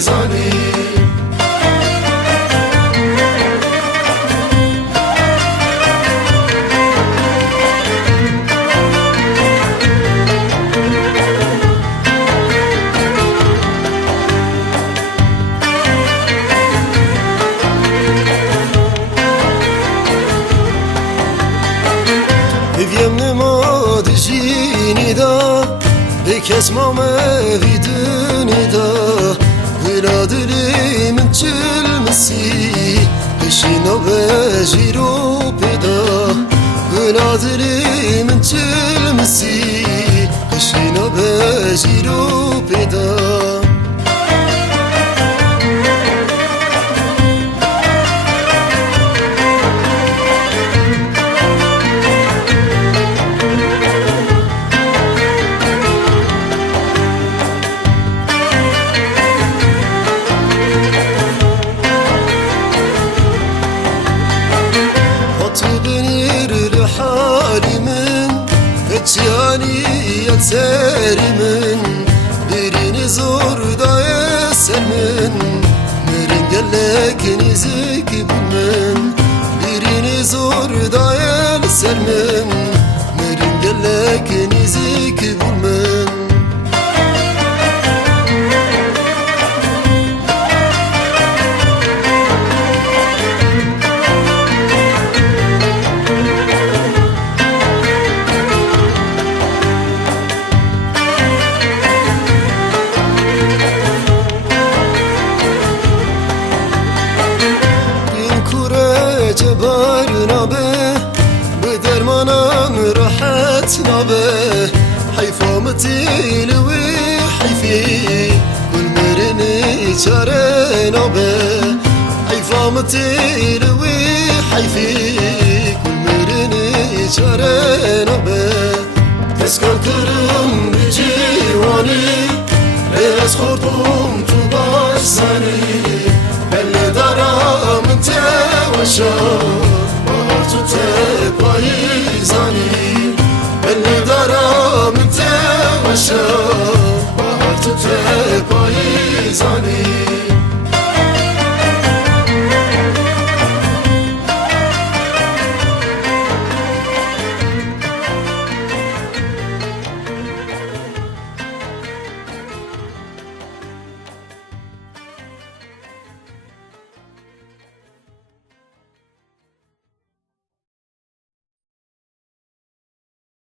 زانی Viem nima dijini da Bekes mame viduni da Vila dilimin çilmesi Peşina bejiro peda Vila dilimin çilmesi Peşina bejiro peda Serimin birini zor da esermin Merengellekin izik bilmen birini zor da esermin Merengellekin izik bilmen جبار نابه بدرمانم راحت نابه حيفا متيل وحيفي كل مرني شاري نابه حيفا متيل وحيفي كل مرني شاري نابه تسكر كرم بجيواني ليس خورتم تو باشزاني بل دارم انت وشو بهار تو تپایی زنی